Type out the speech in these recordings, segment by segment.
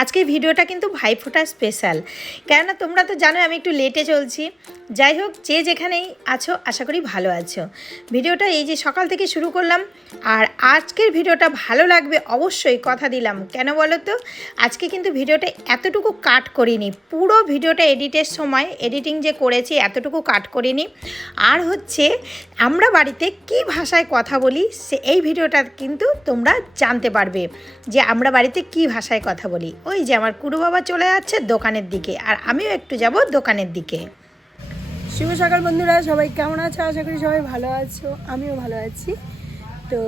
আজকের ভিডিওটা কিন্তু ভাইফোঁটা স্পেশাল কেননা তোমরা তো জানো আমি একটু লেটে চলছি। যাই হোক, যে যেখানেই আছো, আশা করি ভালো আছো। ভিডিওটা এই যে সকাল থেকে শুরু করলাম, আর আজকের ভিডিওটা ভালো লাগবে অবশ্যই, কথা দিলাম। কেন বলো তো? আজকে কিন্তু ভিডিওটা এতটুকু কাট করিনি। পুরো ভিডিওটা এডিটের সময় এডিটিং যে করেছি, এতটুকু কাট করিনি। আর হচ্ছে, আমরা বাড়িতে কি ভাষায় কথা বলি, সে এই ভিডিওটা কিন্তু তোমরা জানতে পারবে যে আমরা বাড়িতে কি ভাষায় কথা বলি। ওই যে আমার কুড়ু বাবা চলে যাচ্ছে দোকানের দিকে, আর আমিও একটু যাব দোকানের দিকে। শুভ সকাল বন্ধুরা, সবাই কেমন আছো? আশা করি সবাই ভালো আছো, আমিও ভালো আছি। তো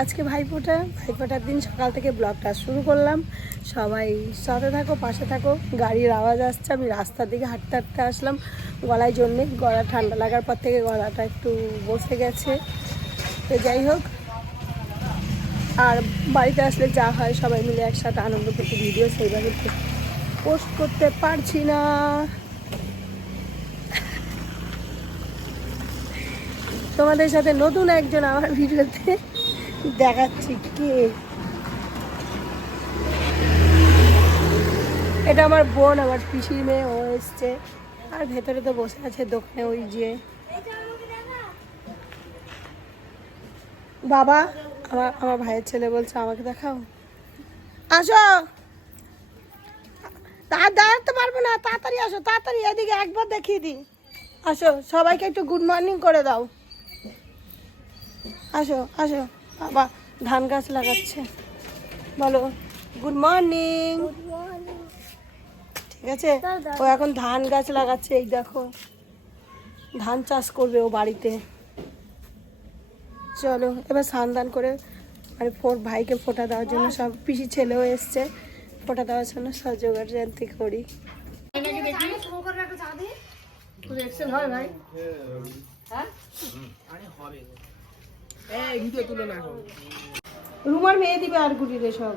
আজকে ভাইফোঁটা, ভাইফোঁটার দিন সকাল থেকে ব্লগটা শুরু করলাম। সবাই সাথে থাকো, পাশে থাকো, গাড়ির আওয়াজ আসছে, আমি রাস্তার দিকে হাঁটতে হাঁটতে আসলাম। গলায় জন্যে গলা ঠান্ডা লাগার পর থেকে গলাটা একটু বসে গেছে। তো যাই হোক আর বাড়িতে আসলে যা হয় সবাই মিলে একসাথে আনন্দ করতে ভিডিও সেইভাবে পোস্ট করতে পারছি না। তোমাদের সাথে নতুন একজন আমার ভিডিওতে দেখাচ্ছি কে? এটা আমার বোন, আমার পিসির মেয়ে, ও এসছে। আর ভেতরে তো বসে আছে দোকানে ওই যে। বাবা আমার আমার ভাইয়ের ছেলে বলছে আমাকে দেখাও। আসো। তার দাঁড়াতে পারব না তাড়াতাড়ি আসো তাড়াতাড়ি এদিকে একবার দেখিয়ে দিই। আসো সবাইকে একটু গুড মর্নিং করে দাও। আসো আসো। বাবা ধান গাছ লাগাচ্ছে। বলো গুড মর্নিং ঠিক আছে? ও এখন ধান গাছ লাগাচ্ছে এই দেখো। ধান চাষ করবে ও বাড়িতে। চলো এবার স্নান দান করে আর ফোর ভাইকে ফোটা দেওয়ার জন্য সব পিসি ছেলেও এসছে। ফোটা দেওয়ার জন্য সব জোগাড় জানতে করি। রুমার মেয়ে দিবে আর গুটিরে সব।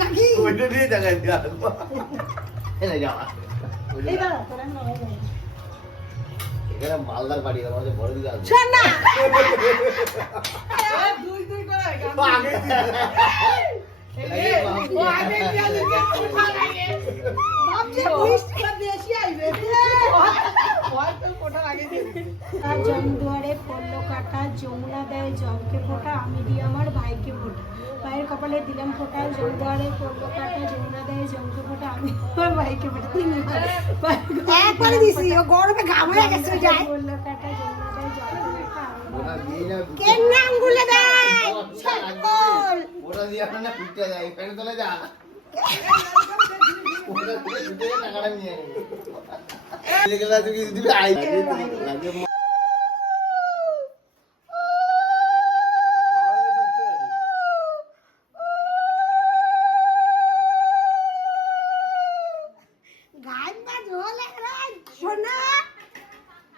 নাকি মালদার বাড়ি আমাদের বড় দিকে আসবে শোন না ভাবছে বৃষ্টিটা বেশি আইবে তার জমদুয়ারে পড়ল কাটা যমুনা দেয় জমকে ফোটা আমি দিই আমার ভাইকে ফোটা ভাইয়ের কপালে দিলাম ফোটা জমদুয়ারে পড়ল কাটা যমুনা দেয় জমকে ফোটা আমি আমার ভাইকে ফোটা একবারে দিছি ও গরমে ঘাম হয়ে গেছে যায় পড়ল কাটা দেয় ওটা দিয়ে না কেন দেয়? ওটা দিয়ে আপনার না ফুটতে যায় চলে যা। ওটা গিয়ে টাকাটা নিয়ে দেখে না তুমি দিবি আই লাগে গান বাজ হলে রে শোনা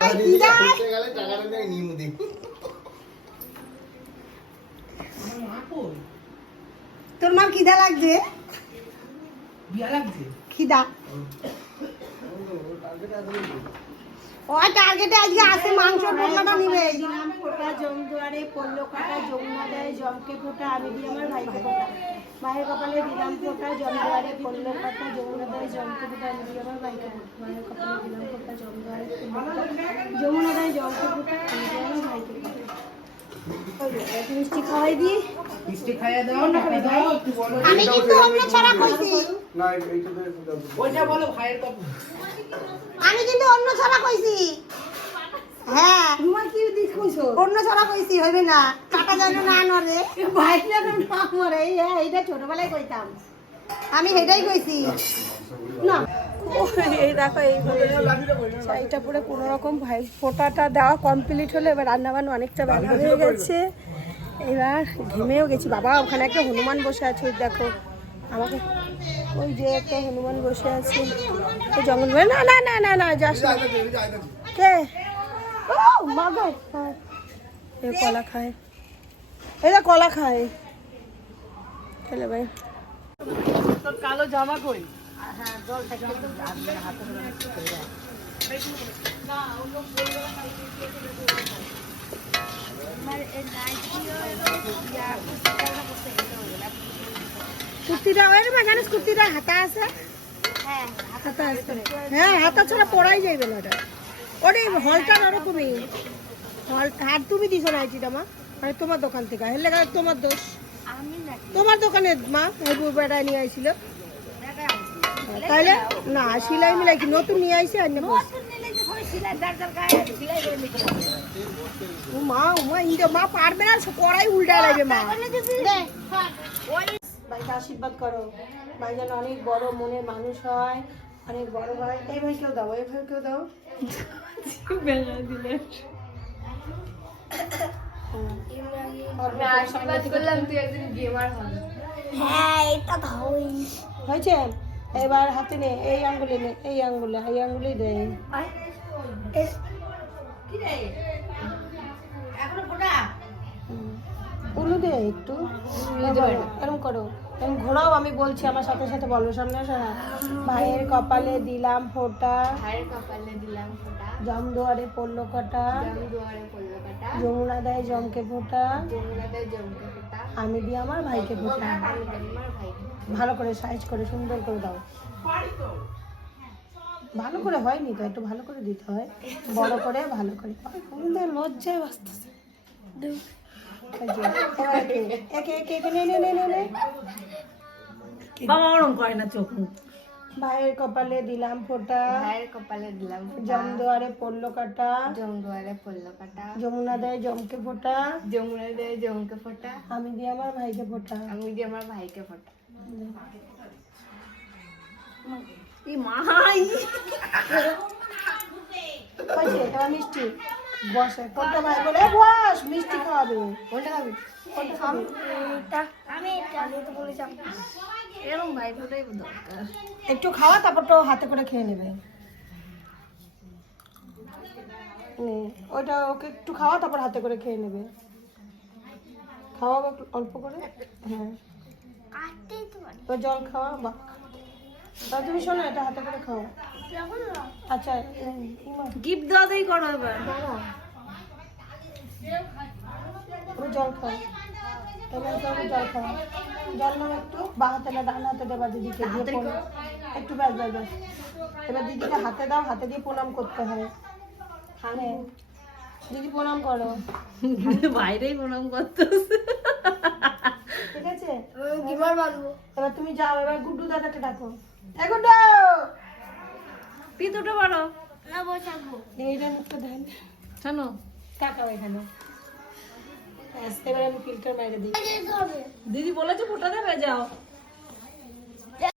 ফুটতে গেলে টাকাটা নিয়ে নিয়ে মুদি তোর মা খিদা লাগবে খিদা। ও টার্গেটে আজকে আসে মাংস বোনাটা নিবে। দিলাম ফোটা জমদুয়ারে পড়ল কাটা যমুনা দেয় জমকে ফোটা আমি দিই আমার ভাইকে ফোটা ভাইয়ের কপালে দিলাম ফোটা জমদুয়ারে পড়ল কাটা যমুনা দেয় জমকে ফোটা আমি দিই আমার ভাইকে ফোটা ভাইয়ের কপালে দিলাম ফোটা যমুনা দেয় জমকে ফোটা আমি দিই আমার ভাইকে ফোটা মিষ্টি আমি কিন্তু অন্য ছাড়া কইছি। আমি কিন্তু অন্য ছাড়া কইছি। হ্যাঁ। তোমার কি কইছো? অন্য ছাড়া কইছি হইবে না। কাটা যেন না নরে ভাই না না মরে এই এইটা ছোটবেলায় কইতাম। আমি সেটাই কইছি। না। এই দেখো এইভাবে শাড়িটা পরে কোনো রকম ভাই ফোটাটা দেওয়া কমপ্লিট হলো এবার রান্না বান্না অনেকটা বেলা হয়ে গেছে। এবার ঘেমেও গেছি। বাবা ওখানে একটা হনুমান বসে আছে ওই দেখো। আমাকে ওই যে একটা হনুমান বসে আছে। জঙ্গল না না না না না যাস না। কে? ও মাগো হ্যাঁ। এ কলা খায়। এটা কলা খায়। চলে ভাই। কালো জামা কই? কুর্তিটা কুর্তিটা, হাতা আছে? হ্যাঁ হাতা ছাড়া যাইবে ওরকমই মানে তোমার দোকান থেকে। তোমার দোষ। তোমার দোকানে মা এই বেড়ায় নিয়ে আইছিল। তাহলে না সিলাই মিলাই কি নতুন নিয়ে আইছে আর নেব ও মা ও মা ইন্দে মা পারবে না পড়াই উল্টা লাগবে মা। ভাইকে আশীর্বাদ করো। ভাই যেন অনেক বড় মনের মানুষ হয় অনেক বড় হয়। এই ভাই কেউ দাও এই ভাই কেউ দাও হয়েছে? এবার হাতে নে এই আঙ্গুলে নে এই আঙ্গুলে এই আঙ্গুলেই দে। উলু দে একটু। এরকম করো। ঘোরাও আমি বলছি আমার সাথে সাথে বলো সামনে আসো না ভাইয়ের কপালে দিলাম ফোঁটা ভাইয়ের কপালে দিলাম ফোঁটা জম দুয়ারে পড়ল কটা জম দুয়ারে পড়ল কাটা যমুনা দেয় জমকে ফোঁটা যমুনাতে জমকে ফোঁটা আমি দিয়ে আমার ভাইকে ফোঁটা ভালো করে সাইজ করে সুন্দর করে দাও ভালো করে হয়নি তো একটু ভালো করে দিতে হয় বড় করে ভালো করে লজ্জায় বাঁচতেছে একে একে একে একে নে নে নে নে নে বাবা ওরম করে না চোখ মুখ। ভাইয়ের কপালে দিলাম ফোঁটা। ভাইয়ের কপালে দিলাম ফোঁটা। জম পড়ল কাটা। জম দুয়ারে পড়ল কাটা। যমুনা দেয় জমকে ফোঁটা। যমুনা দেয় জমকে ফোঁটা। আমি দিয়ে আমার ভাইকে ফোঁটা। আমি দিয়ে আমার ভাইকে ফোঁটা। হয়েছে এবার মিষ্টি। বসে। কোনটা ভাই বলে? বস মিষ্টি খাওয়াবে। কোনটা খাবি? কোনটা খাবে? এরকম ভাই ফোঁটাই দরকার। একটু খাওয়া তারপর তো হাতে করে খেয়ে নেবে। নে, ওইটা ওকে একটু খাওয়া তারপর হাতে করে খেয়ে নেবে। খাওয়া একটু অল্প করে? হ্যাঁ। তো জল খাওয়া বা তুমি শোনো এটা হাতে করে খাও আচ্ছা গিফট দেওয়া দেই করো এবার। জল খাও। এবার তুমি জল খাও জল নাও একটু বা হাতে না ডান হাতে দেবা দিদিকে দিয়ে প্রণাম। একটু ব্যাস ব্যাস ব্যাস। এবার দিদিকে হাতে দাও হাতে দিয়ে প্রণাম করতে হয়। হ্যাঁ। দিদি প্রণাম করো। বাইরেই প্রণাম করতে ঠিক আছে? এবার তুমি যাও এবার গুড্ডু দাদাকে ডাকো। এ গুড্ডু! পিত উঠে পারো এইটা মুখটা দেন শোনো। তাকাও এখানে। ব্যাস, এবার আমি ফিল্টার মেরে দিই। দিদি বলেছে ফোটা দেবে যাও।